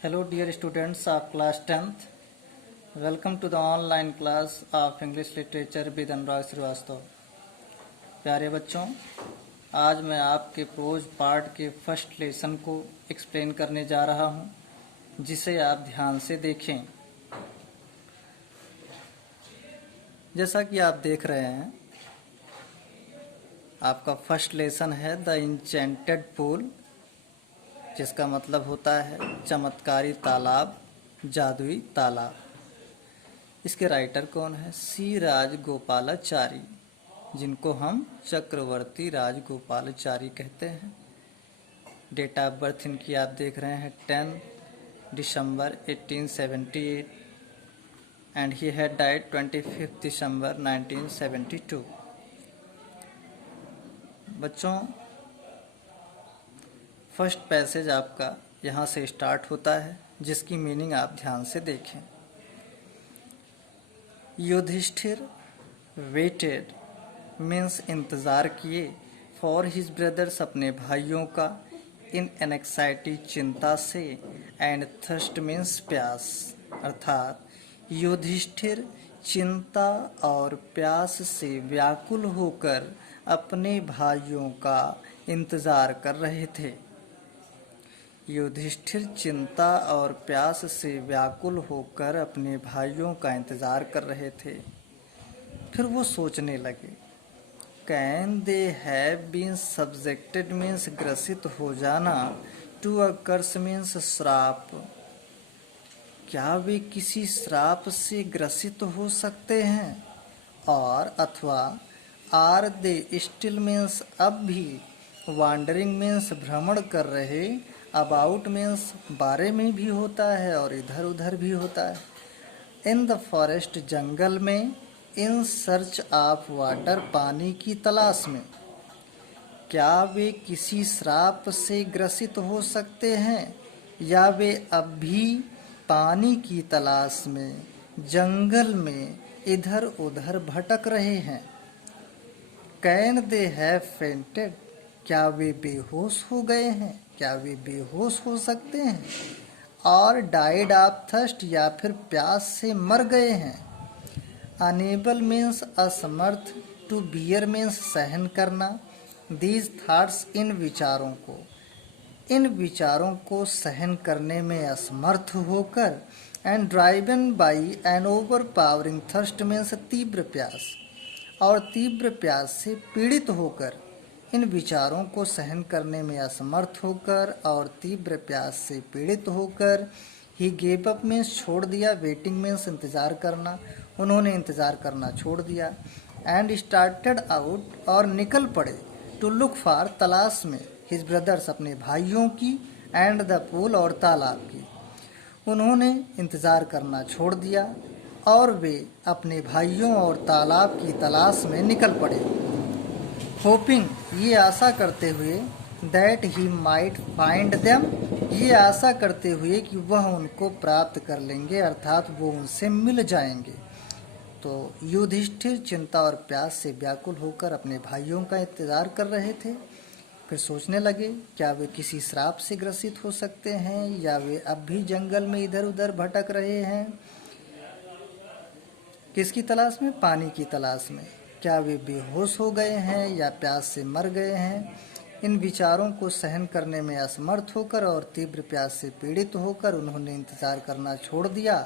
Hello dear students of class 10th. Welcome to the online class of English Literature with अनुराग श्रीवास्तव। प्यारे बच्चों, आज मैं आपके प्रोज पार्ट के फर्स्ट लेसन को एक्सप्लेन करने जा रहा हूं, जिसे आप ध्यान से देखें। जैसा कि आप देख रहे हैं, आपका फर्स्ट लेसन है द इंचेंटेड पूल, जिसका मतलब होता है चमत्कारी तालाब, जादुई तालाब। इसके राइटर कौन है? सी राजगोपालाचारी, जिनको हम चक्रवर्ती राजगोपालाचारी कहते हैं। डेट ऑफ बर्थ इनकी आप देख रहे हैं 10 दिसंबर 1878 एंड ही हैड डाइड 25 दिसंबर 1972। बच्चों, फर्स्ट पैसेज आपका यहाँ से स्टार्ट होता है, जिसकी मीनिंग आप ध्यान से देखें। युधिष्ठिर वेटेड मीन्स इंतज़ार किए फॉर हिज ब्रदर्स, अपने भाइयों का, इन एनेक्साइटी चिंता से, एंड थर्स्ट मीन्स प्यास, अर्थात युधिष्ठिर चिंता और प्यास से व्याकुल होकर अपने भाइयों का इंतज़ार कर रहे थे। युधिष्ठिर चिंता और प्यास से व्याकुल होकर अपने भाइयों का इंतज़ार कर रहे थे। फिर वो सोचने लगे, can they have been subjected means ग्रसित हो जाना, टू अ कर्स मीन्स श्राप, क्या वे किसी श्राप से ग्रसित हो सकते हैं? और अथवा आर दे स्टिल मीन्स अब भी, वांडरिंग मीन्स भ्रमण कर रहे, अबाउट मीन्स बारे में भी होता है और इधर उधर भी होता है, इन द फॉरेस्ट जंगल में, इन सर्च ऑफ वाटर पानी की तलाश में, क्या वे किसी श्राप से ग्रसित हो सकते हैं या वे अब भी पानी की तलाश में जंगल में इधर उधर भटक रहे हैं? कैन दे हैव फेंटेड, क्या वे बेहोश हो गए हैं? क्या वे बेहोश हो सकते हैं? और डाइड ऑफ थर्स्ट, या फिर प्यास से मर गए हैं? अनेबल मीन्स असमर्थ, टू बियर मीन्स सहन करना, दीज थॉट्स इन विचारों को सहन करने में असमर्थ होकर, and driven by an overpowering thirst means तीव्र प्यास, और तीव्र प्यास से पीड़ित होकर, इन विचारों को सहन करने में असमर्थ होकर और तीव्र प्यास से पीड़ित होकर, ही गेव अप मीन्स छोड़ दिया, वेटिंग मीन्स इंतज़ार करना, उन्होंने इंतज़ार करना छोड़ दिया, एंड स्टार्टेड आउट, और निकल पड़े, टू लुक फॉर, तलाश में, हिज ब्रदर्स, अपने भाइयों की, एंड द पूल, और तालाब की। उन्होंने इंतज़ार करना छोड़ दिया और वे अपने भाइयों और तालाब की तलाश में निकल पड़े। होपिंग, ये आशा करते हुए, that he might find them, ये आशा करते हुए कि वह उनको प्राप्त कर लेंगे, अर्थात वो उनसे मिल जाएंगे। तो युधिष्ठिर चिंता और प्यास से व्याकुल होकर अपने भाइयों का इंतजार कर रहे थे। फिर सोचने लगे, क्या वे किसी श्राप से ग्रसित हो सकते हैं या वे अब भी जंगल में इधर उधर भटक रहे हैं? किसकी तलाश में? पानी की तलाश में। क्या वे बेहोश हो गए हैं या प्यास से मर गए हैं? इन विचारों को सहन करने में असमर्थ होकर और तीव्र प्यास से पीड़ित होकर उन्होंने इंतजार करना छोड़ दिया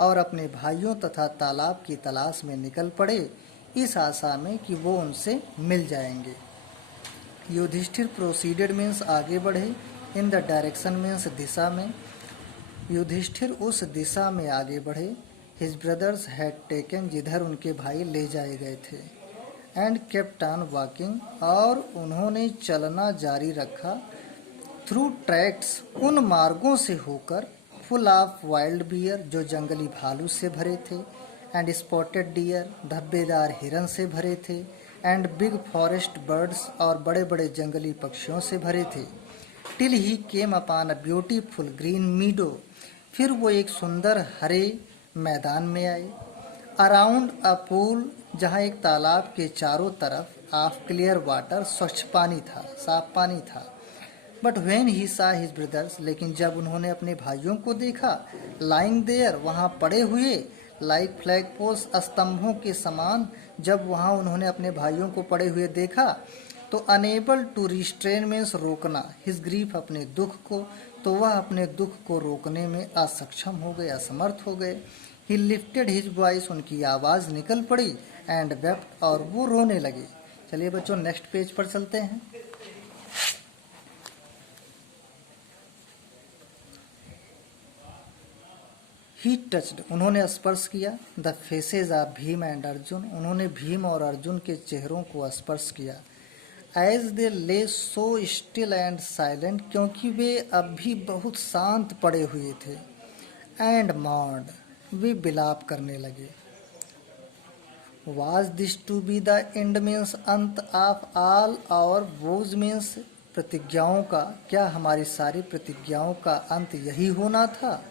और अपने भाइयों तथा तालाब की तलाश में निकल पड़े, इस आशा में कि वो उनसे मिल जाएंगे। युधिष्ठिर प्रोसीडेड मीन्स आगे बढ़े, इन द डायरेक्शन मीन्स दिशा में, युधिष्ठिर उस दिशा में आगे बढ़े, हिज ब्रदर्स हैड टेकन, जिधर उनके भाई ले जाए गए थे, एंड केप्ट ऑन वॉकिंग, और उन्होंने चलना जारी रखा, थ्रू ट्रैक्ट्स, उन मार्गों से होकर, फुल ऑफ वाइल्ड बियर, जो जंगली भालू से भरे थे, एंड स्पॉटेड डियर, धब्बेदार हिरन से भरे थे, एंड बिग फॉरेस्ट बर्ड्स, और बड़े बड़े जंगली पक्षियों से भरे थे, till he came upon a beautiful green मीडो, फिर वो एक सुंदर हरे मैदान में आए, अराउंड अ पूल, जहाँ एक तालाब के चारों तरफ, ऑफ क्लियर वाटर, स्वच्छ पानी था, साफ पानी था, बट व्हेन ही सा हिज ब्रदर्स, लेकिन जब उन्होंने अपने भाइयों को देखा, लाइंग देयर, वहाँ पड़े हुए, लाइक फ्लैग पोल्स, स्तंभों के समान, जब वहाँ उन्होंने अपने भाइयों को पड़े हुए देखा, तो अनेबल टू रिस्ट्रेन मीन्स रोकना, हिज ग्रीफ, अपने दुख को, तो वह अपने दुख को रोकने में असक्षम हो गए, असमर्थ हो गए। ही लिफ्टेड हिज वॉइस, उनकी आवाज़ निकल पड़ी, एंड वेप्ट, और वो रोने लगे। चलिए बच्चों नेक्स्ट पेज पर चलते हैं। ही टच्ड, उन्होंने स्पर्श किया, the faces of Bhim and Arjun, उन्होंने भीम और अर्जुन के चेहरों को स्पर्श किया। एज दे ले सो स्टिल एंड साइलेंट, क्योंकि वे अब भी बहुत शांत पड़े हुए थे। एंड मॉर्ड, वे बिलाप करने लगे। Was this to be the end means अंत of all our vows means प्रतिज्ञाओं का, क्या हमारी सारी प्रतिज्ञाओं का अंत यही होना था?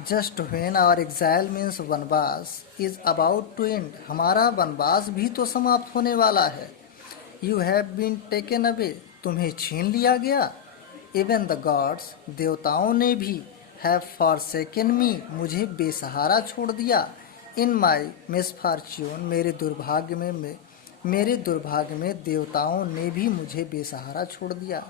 Just when our exile means वनवास इज अबाउट टू एंड, हमारा वनवास भी तो समाप्त होने वाला है। You have been taken away, तुम्हें छीन लिया गया। इवन द गॉड्स, देवताओं ने भी, हैव फॉरसेकन मी, मुझे बेसहारा छोड़ दिया। इन माई मिसफॉर्च्यून, मेरे दुर्भाग्य में देवताओं ने भी मुझे बेसहारा छोड़ दिया।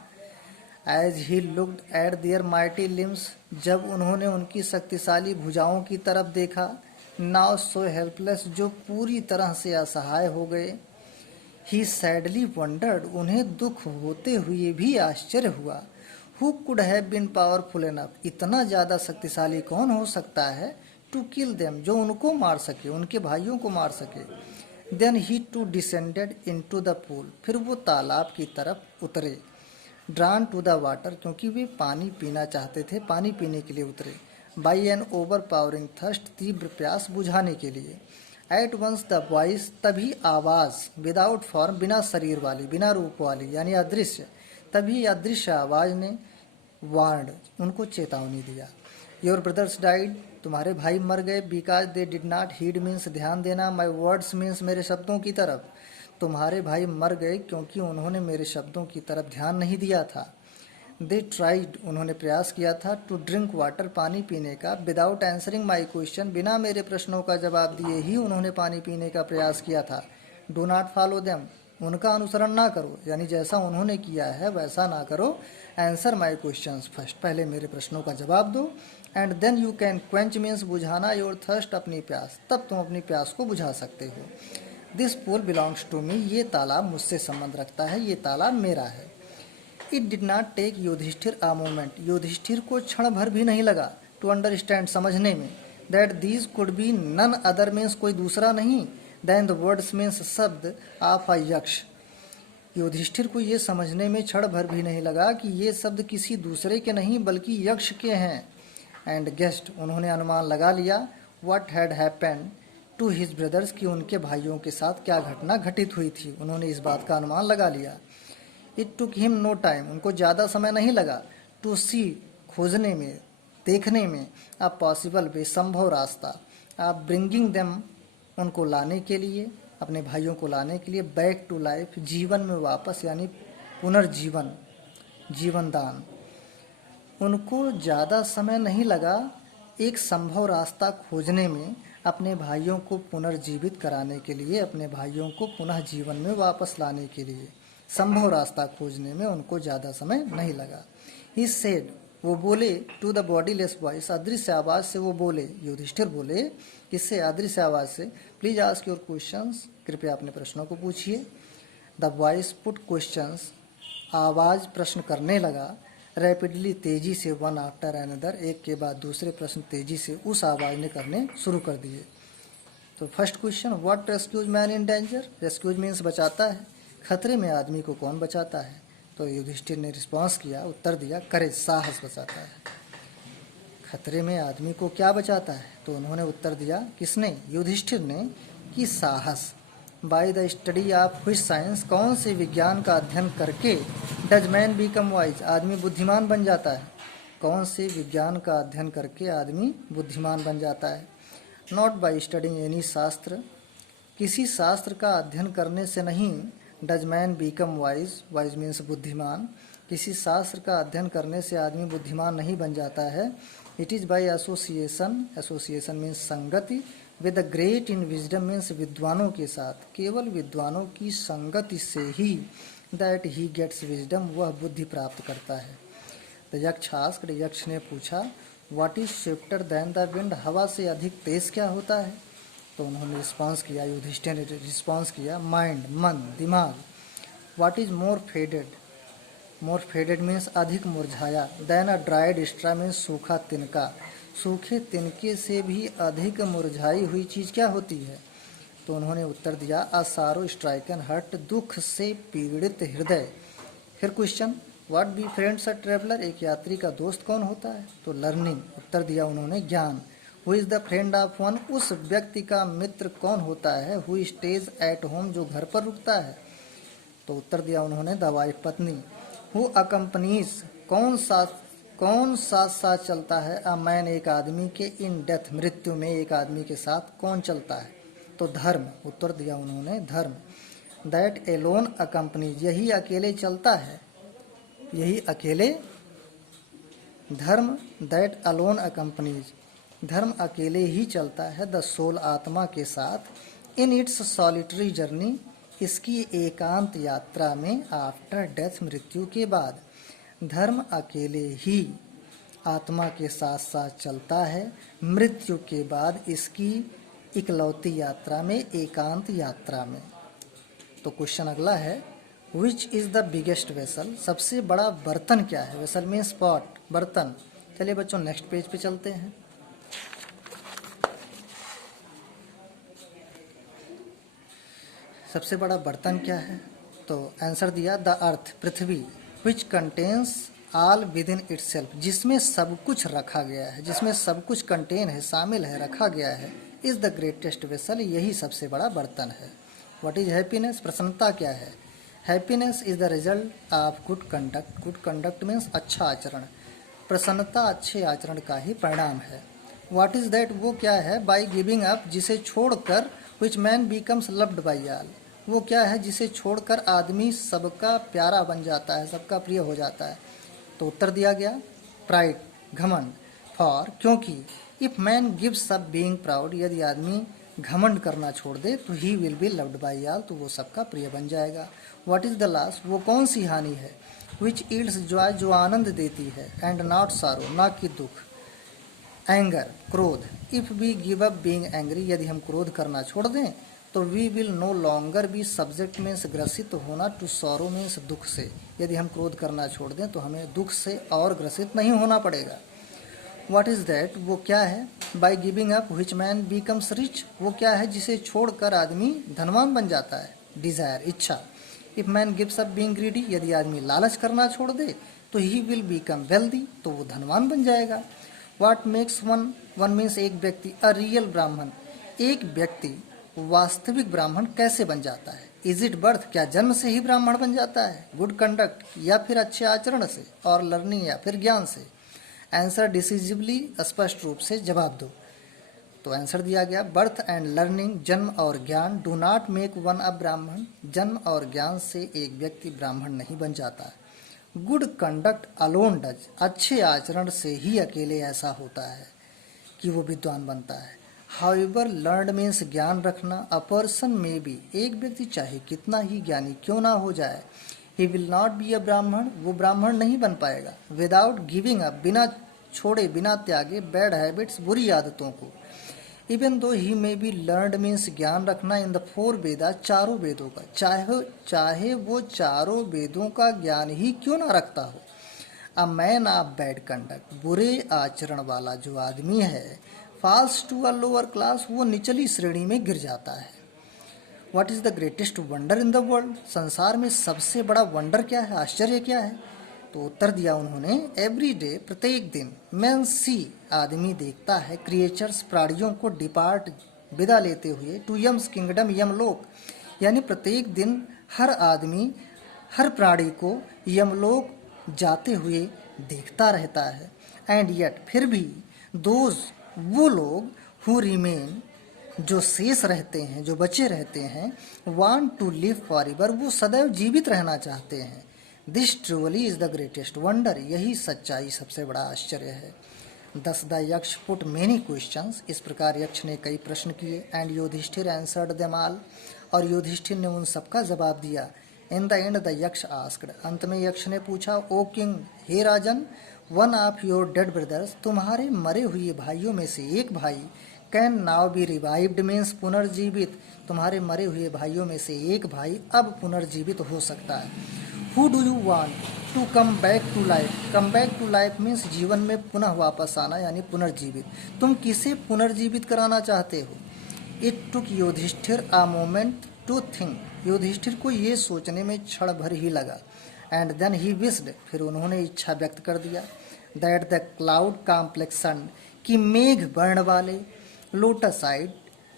As he looked at their mighty limbs, जब उन्होंने उनकी शक्तिशाली भुजाओं की तरफ देखा। नाउ सो हेल्पलेस, जो पूरी तरह से असहाय हो गए। ही सैडली वंडर्ड, उन्हें दुख होते हुए भी आश्चर्य हुआ। Who could have been powerful enough, इतना ज़्यादा शक्तिशाली कौन हो सकता है, टू किल देम, जो उनको मार सके, उनके भाइयों को मार सके। Then he too descended into the pool, फिर वो तालाब की तरफ उतरे। ड्रान टू द वाटर, क्योंकि वे पानी पीना चाहते थे, पानी पीने के लिए उतरे। By an overpowering thirst, तीव्र प्यास बुझाने के लिए। एट वंस द वॉइस, तभी आवाज़, विदाउट फॉर्म, बिना शरीर वाली, बिना रूप वाली, यानी अदृश्य, तभी अदृश्य आवाज़ ने वार्ड, उनको चेतावनी दिया। योर ब्रदर्स डाइड, तुम्हारे भाई मर गए। Because they did not heed means ध्यान देना, माई वर्ड्स मीन्स मेरे शब्दों की तरफ, तुम्हारे भाई मर गए क्योंकि उन्होंने मेरे शब्दों की तरफ ध्यान नहीं दिया था। दे ट्राइड, उन्होंने प्रयास किया था, टू ड्रिंक वाटर, पानी पीने का, विदाउट आंसरिंग माई क्वेश्चन, बिना मेरे प्रश्नों का जवाब दिए ही उन्होंने पानी पीने का प्रयास किया था। डू नॉट फॉलो देम, उनका अनुसरण ना करो, यानी जैसा उन्होंने किया है वैसा ना करो। आंसर माई क्वेश्चंस फर्स्ट, पहले मेरे प्रश्नों का जवाब दो। And then you can quench means बुझाना, योर थर्स्ट, अपनी प्यास, तब तुम अपनी प्यास को बुझा सकते हो। This pool belongs to me, ये तालाब मुझसे संबंध रखता है, ये तालाब मेरा है। It did not take Yudhishthira a moment, Yudhishthira को क्षण भर भी नहीं लगा, टू अंडरस्टैंड, समझने में, that these could be none other means, कोई दूसरा नहीं, देन द वर्ड्स मीन्स, शब्द, ऑफ अ यक्ष। युधिष्ठिर को ये समझने में क्षण भर भी नहीं लगा कि ये शब्द किसी दूसरे के नहीं बल्कि यक्ष के हैं। एंड गेस्ट, उन्होंने अनुमान लगा लिया, what had happened to his brothers, कि उनके भाइयों के साथ क्या घटना घटित हुई थी, उन्होंने इस बात का अनुमान लगा लिया। It took him no time, उनको ज़्यादा समय नहीं लगा, टू सी, खोजने में, देखने में, अ पॉसिबल वे, संभव रास्ता, आप ब्रिंगिंग देम, उनको लाने के लिए, अपने भाइयों को लाने के लिए, बैक टू लाइफ, जीवन में वापस, यानी पुनर्जीवन, जीवन दान। उनको ज़्यादा समय नहीं लगा एक संभव रास्ता खोजने में, अपने भाइयों को पुनर्जीवित कराने के लिए, अपने भाइयों को पुनः जीवन में वापस लाने के लिए संभव रास्ता खोजने में उनको ज़्यादा समय नहीं लगा। ही सेड, वो बोले, टू द बॉडीलेस वॉइस, अदृश्य आवाज़ से वो बोले, युधिष्ठिर बोले, किससे, अदृश्य आवाज़ से, प्लीज आस्क योर क्वेश्चंस, कृपया अपने प्रश्नों को पूछिए। द वॉइस पुट क्वेश्चंस, आवाज़ प्रश्न करने लगा, रैपिडली, तेजी से, वन आफ्टर अनदर, एक के बाद दूसरे प्रश्न तेजी से उस आवाज़ ने करने शुरू कर दिए। तो first question, what rescues man in danger, rescues means बचाता है, खतरे में आदमी को कौन बचाता है? तो युधिष्ठिर ने रिस्पॉन्स किया, उत्तर दिया, करेज, साहस बचाता है। खतरे में आदमी को क्या बचाता है? तो उन्होंने उत्तर दिया, किसने, युधिष्ठिर ने, कि साहस। By the study of which science, कौन से विज्ञान का अध्ययन करके डज मैन बिकम वाइज, आदमी बुद्धिमान बन जाता है? कौन से विज्ञान का अध्ययन करके आदमी बुद्धिमान बन जाता है? नॉट बाय स्टडिंग एनी शास्त्र, किसी शास्त्र का अध्ययन करने से नहीं, does man become wise, wise means बुद्धिमान, किसी शास्त्र का अध्ययन करने से आदमी बुद्धिमान नहीं बन जाता है। It is by association, association means संगति, with the great in wisdom means विद्वानों के साथ, केवल विद्वानों की संगति से ही दैट ही गेट्स विजडम, वह बुद्धि प्राप्त करता है। द यक्ष आस्क्ड, यक्ष ने पूछा, what is swifter than the wind, हवा से अधिक तेज क्या होता है? तो उन्होंने रिस्पॉन्स किया, युधिष्ठिर ने रिस्पॉन्स किया, माइंड, मन, दिमाग। What is more faded, more faded means अधिक मुरझाया, देन अ ड्राइड स्ट्रा मीन्स सूखा तिनका, सूखे तिनके से भी अधिक मुरझाई हुई चीज़ क्या होती है? तो उन्होंने उत्तर दिया, अ सारो स्ट्राइकन हर्ट, दुख से पीड़ित हृदय। फिर question, what be friends a traveller, एक यात्री का दोस्त कौन होता है? तो लर्निंग, उत्तर दिया उन्होंने, ज्ञान। Who is the friend of one, उस व्यक्ति का मित्र कौन होता है? हु स्टेज एट होम, जो घर पर रुकता है? तो उत्तर दिया उन्होंने, द वाइफ, पत्नी। हु अकम्पनीज, कौन साथ साथ चलता है? अ मैन, एक आदमी के, इन डेथ, मृत्यु में एक आदमी के साथ कौन चलता है? तो धर्म, उत्तर दिया उन्होंने, धर्म। दैट एलोन अकम्पनीज, यही अकेले चलता है, यही अकेले, धर्म, दैट अलोन अकम्पनीज, धर्म अकेले ही चलता है, द सोल, आत्मा के साथ, इन इट्स सॉलिटरी जर्नी, इसकी एकांत यात्रा में, आफ्टर डेथ, मृत्यु के बाद। धर्म अकेले ही आत्मा के साथ साथ चलता है, मृत्यु के बाद इसकी इकलौती यात्रा में, एकांत यात्रा में। तो क्वेश्चन अगला है, which is the biggest vessel, सबसे बड़ा बर्तन क्या है? वेसल मीन्स पॉट, बर्तन। चलिए बच्चों नेक्स्ट पेज पे चलते हैं। सबसे बड़ा बर्तन क्या है? तो आंसर दिया, the earth, Prithvi, which contains all with in itself, जिसमें सब कुछ रखा गया है, जिसमें सब कुछ कंटेन है, शामिल है, रखा गया है, इज़ द ग्रेटेस्ट वेसल, यही सबसे बड़ा बर्तन है। व्हाट इज हैप्पीनेस, प्रसन्नता क्या है? Happiness is the result of good conduct, good conduct means अच्छा आचरण, प्रसन्नता अच्छे आचरण का ही परिणाम है। व्हाट इज दैट, वो क्या है? बाई गिविंग अप, जिसे छोड़कर, which man becomes loved by all, वो क्या है जिसे छोड़कर आदमी सबका प्यारा बन जाता है, सबका प्रिय हो जाता है? तो उत्तर दिया गया, प्राइड, घमंड। फॉर, क्योंकि, if man gives up being proud, यदि आदमी घमंड करना छोड़ दे तो he will be loved by all, तो वो सबका प्रिय बन जाएगा। व्हाट इज द लॉस, वो कौन सी हानि है? विच ईल्ड्स जॉय, जो आनंद देती है, एंड नॉट सारो, ना कि दुख। एंगर, क्रोध, if we give up being angry, यदि हम क्रोध करना छोड़ दें तो we will no longer be subject means ग्रसित होना, टू सॉरो मीन्स दुख से, यदि हम क्रोध करना छोड़ दें तो हमें दुख से और ग्रसित नहीं होना पड़ेगा। व्हाट इज दैट, वो क्या है? By giving up which man becomes rich, वो क्या है जिसे छोड़कर आदमी धनवान बन जाता है? डिजायर, इच्छा। If man gives up being greedy, यदि आदमी लालच करना छोड़ दे तो ही विल बिकम वेल्दी, तो वो धनवान बन जाएगा। What makes one, one means एक व्यक्ति, अ रियल ब्राह्मण, एक व्यक्ति वास्तविक ब्राह्मण कैसे बन जाता है? इज इट बर्थ, क्या जन्म से ही ब्राह्मण बन जाता है? गुड कंडक्ट, या फिर अच्छे आचरण से? और लर्निंग, या फिर ज्ञान से? आंसर डिसिजिबली, स्पष्ट रूप से जवाब दो। तो आंसर दिया गया, बर्थ एंड लर्निंग, जन्म और ज्ञान, डू नॉट मेक वन अ ब्राह्मण, जन्म और ज्ञान से एक व्यक्ति ब्राह्मण नहीं बन जाता। गुड कंडक्ट अलोन डज, अच्छे आचरण से ही अकेले ऐसा होता है कि वो विद्वान बनता है। हाउएवर लर्नड मीन्स ज्ञान रखना, अ पर्सन में बी, एक व्यक्ति चाहे कितना ही ज्ञानी क्यों ना हो जाए, he will not be a ब्राह्मण, वो ब्राह्मण नहीं बन पाएगा। विदाउट गिविंग अप, बिना छोड़े, बिना त्यागे, बैड हैबिट्स, बुरी आदतों को। Even though he may be learned means ज्ञान रखना, इन द फोर वेदा, चारों वेदों का, चाहे वो चारों वेदों का ज्ञान ही क्यों ना रखता हो। A man of bad conduct, बुरे आचरण वाला जो आदमी है, falls to a lower class, वो निचली श्रेणी में गिर जाता है। What is the greatest wonder in the world, संसार में सबसे बड़ा वंडर क्या है, आश्चर्य क्या है? तो उत्तर दिया उन्होंने, एवरी डे, प्रत्येक दिन, मैन सी, आदमी देखता है, क्रिएचर्स, प्राणियों को, डिपार्ट, विदा लेते हुए, टू यम्स किंगडम, यमलोक, यानी प्रत्येक दिन हर आदमी, हर प्राणी को यमलोक जाते हुए देखता रहता है। एंड येट, फिर भी, दोज, वो लोग, हु रिमेन, जो शेष रहते हैं, जो बचे रहते हैं, वांट टू लिव फॉरएवर, वो सदैव जीवित रहना चाहते हैं। This truly is the greatest wonder, यही सच्चाई सबसे बड़ा आश्चर्य है। दस द यक्ष पुट मेनी क्वेश्चंस, इस प्रकार यक्ष ने कई प्रश्न किए। And Yudhishthira answered them all, और युधिष्ठिर ने उन सबका जवाब दिया। In the end the yaksha asked, अंत में यक्ष ने पूछा, ओ किंग, हे राजन, one of your dead brothers, तुम्हारे मरे हुए भाइयों में से एक भाई, can now be revived means पुनर्जीवित, तुम्हारे मरे हुए भाइयों में से एक भाई अब पुनर्जीवित हो सकता है। Who do you want to come back to life, come back to life means जीवन में पुनः वापस आना यानी पुनर्जीवित, तुम किसे पुनर्जीवित कराना चाहते हो। It took Yudhishthira a moment to think, Yudhishthira को ये सोचने में क्षण भर ही लगा। एंड देन ही विस्ड, फिर उन्होंने इच्छा व्यक्त कर दिया। दैट द क्लाउड कॉम्प्लेक्सन, कि मेघ वर्ण वाले, लोटस आइड,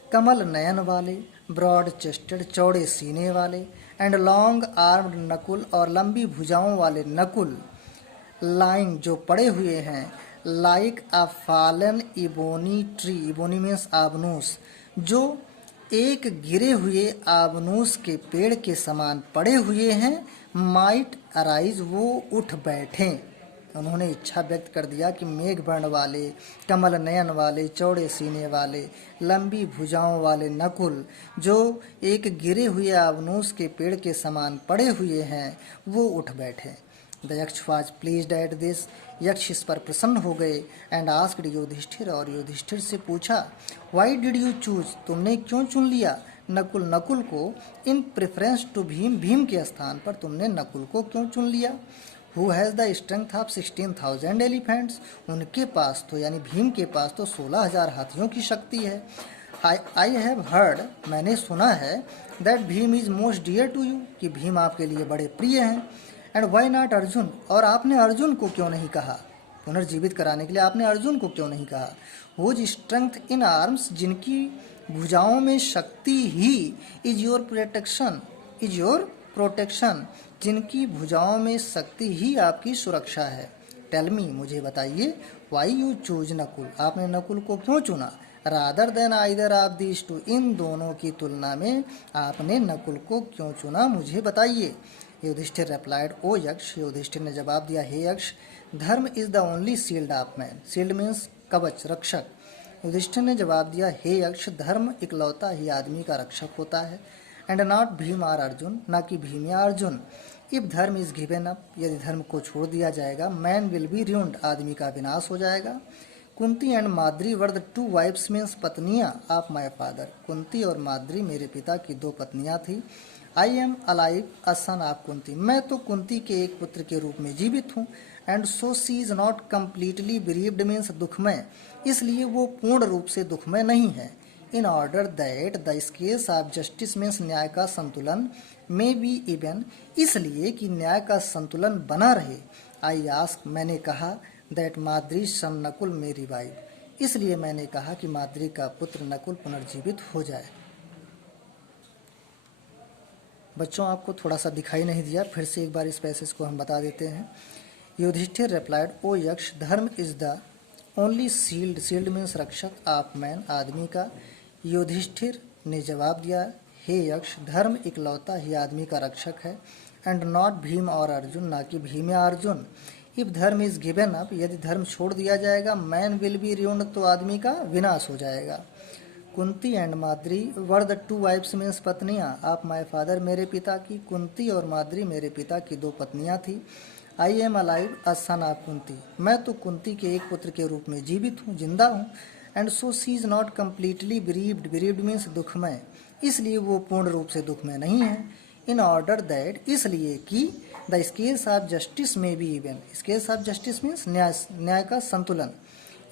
कमल नयन वाले, ब्रॉड चेस्टेड, चौड़े सीने वाले, एंड लॉन्ग आर्म्ड नकुल, और लंबी भुजाओं वाले नकुल, लाइंग, जो पड़े हुए हैं, like a fallen ebony tree, ebony means आबनूस, जो एक गिरे हुए आबनूस के पेड़ के समान पड़े हुए हैं, माइट अराइज, वो उठ बैठें। उन्होंने इच्छा व्यक्त कर दिया कि मेघ वर्ण वाले, कमल नयन वाले, चौड़े सीने वाले, लंबी भुजाओं वाले नकुल, जो एक गिरे हुए आबनूस के पेड़ के समान पड़े हुए हैं, वो उठ बैठे। The Yaksha was pleased at this, यक्ष इस पर प्रसन्न हो गए। एंड आस्क्ड युधिष्ठिर, और युधिष्ठिर से पूछा, व्हाई डिड यू चूज, तुमने क्यों चुन लिया नकुल, नकुल को, इन प्रेफरेंस टू भीम, भीम के स्थान पर तुमने नकुल को क्यों चुन लिया। Who has the strength of 16,000 elephants, उनके पास तो यानी भीम के पास तो 16,000 हाथियों की शक्ति है। आई हैव हर्ड, मैंने सुना है, that Bhima is most dear to you, कि भीम आपके लिए बड़े प्रिय हैं। एंड वाई नॉट अर्जुन, और आपने अर्जुन को क्यों नहीं कहा, पुनर्जीवित कराने के लिए आपने अर्जुन को क्यों नहीं कहा। हुज स्ट्रेंथ इन आर्म्स, जिनकी भुजाओं में शक्ति ही, is your protection, is your protection, जिनकी भुजाओं में शक्ति ही आपकी सुरक्षा है। टेल मी, मुझे बताइए, वाई यू चूज नकुल, आपने नकुल को क्यों चुना। Rather than either of these two, इन दोनों की तुलना में आपने नकुल को क्यों चुना, मुझे बताइए। युधिष्ठिर रिप्लाइड, ओ यक्ष, युधिष्ठिर ने जवाब दिया, हे यक्ष, धर्म is the only shield of man, shield means कवच, रक्षक। युधिष्ठिर ने जवाब दिया, हे यक्ष, धर्म इकलौता ही आदमी का रक्षक होता है। And not Bhima or Arjuna, ना कि भीम या Arjuna. If dharma is given up, यदि धर्म को छोड़ दिया जाएगा, मैन विल बी रूइंड, आदमी का विनाश हो जाएगा। Kunti and Madri were the two wives means पत्नियां ऑफ माई फादर, कुंती और माद्री मेरे पिता की दो पत्नियां थी। I am alive a son of Kunti, मैं तो कुंती के एक पुत्र के रूप में जीवित हूँ। And so she is not completely bereaved means दुखमय, इसलिए वो पूर्ण रूप से दुखमय नहीं है। In order that the scales of justice means न्याय का संतुलन, मे बी इवन, इसलिए कि न्याय का संतुलन बना रहे। आई आस्क, मैंने कहा, that Madri son Nakula may revive, इसलिए मैंने कहा कि माद्री का पुत्र नकुल पुनर्जीवित हो जाए। बच्चों, आपको थोड़ा सा दिखाई नहीं दिया, फिर से एक बार इस पैसेज को हम बता देते हैं। युधिष्ठिर रिप्लाइड, ओ यक्ष, धर्म is the only shield, shield means रक्षक ऑफ मैन, आदमी का। युधिष्ठिर ने जवाब दिया, हे यक्ष, धर्म इकलौता ही आदमी का रक्षक है। एंड नॉट भीम और अर्जुन, ना कि भीम या Arjuna. If dharma is given up, यदि धर्म छोड़ दिया जाएगा, मैन विल बी रूइंड, तो आदमी का विनाश हो जाएगा। Kunti and Madri were the two wives means पत्नियां ऑफ माई फादर, मेरे पिता की, कुंती और माद्री मेरे पिता की दो पत्नियां थी। I am alive a son of Kunti, मैं तो कुंती के एक पुत्र के रूप में जीवित हूँ, जिंदा हूँ। And so she is not completely bereaved, bereaved means दुखमय, इसलिए वो पूर्ण रूप से दुखमय नहीं है। इन ऑर्डर दैट, इसलिए कि द स्केल्स ऑफ जस्टिस में be even, scales of justice means न्याय का संतुलन,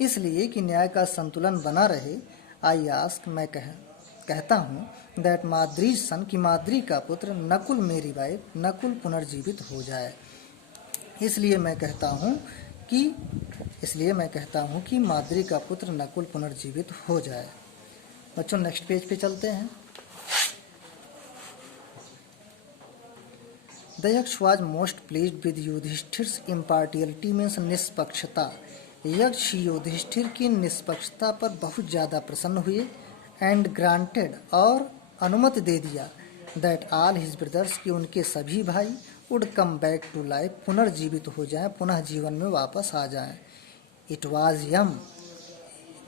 इसलिए कि न्याय का संतुलन बना रहे। आई आस्क, मैं कहता हूँ, दैट माद्री सन, की माद्री का पुत्र नकुल मेरी वाइफ, नकुल पुनर्जीवित हो जाए। इसलिए मैं कहता हूँ कि माद्री का पुत्र नकुल पुनर्जीवित हो जाए। बच्चों, नेक्स्ट पेज पे चलते हैं। The Yaksha was most pleased with Yudhishthir's impartiality means निष्पक्षता, यक्ष युधिष्ठिर की निष्पक्षता पर बहुत ज़्यादा प्रसन्न हुए। एंड ग्रांटेड, और अनुमति दे दिया, दैट ऑल हिज ब्रदर्स, की उनके सभी भाई, would come back to life, पुनर्जीवित हो जाएं, पुनः जीवन में वापस आ जाएं। इट वाज यम,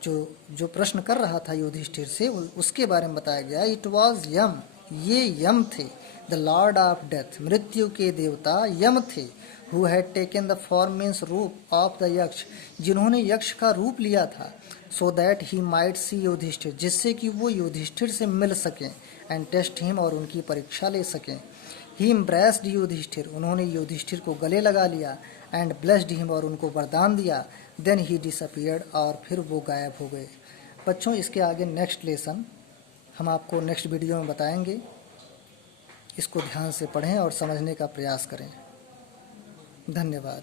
जो प्रश्न कर रहा था युधिष्ठिर से उसके बारे में बताया गया। इट वाज यम, ये यम थे। द लॉर्ड ऑफ डेथ, मृत्यु के देवता यम थे। Who had taken the form means रूप ऑफ द यक्ष, जिन्होंने यक्ष का रूप लिया था। So that he might see Yudhishthira, जिससे कि वो युधिष्ठिर से मिल सकें। एंड टेस्ट हिम, और उनकी परीक्षा ले सकें। ही एम्ब्रेस्ड युधिष्ठिर, उन्होंने युधिष्ठिर को गले लगा लिया। एंड ब्लेस्ड हिम, और उनको वरदान दिया। देन ही डिसअपियर्ड, और फिर वो गायब हो गए। बच्चों, इसके आगे नेक्स्ट लेसन हम आपको नेक्स्ट वीडियो में बताएंगे। इसको ध्यान से पढ़ें और समझने का प्रयास करें। धन्यवाद।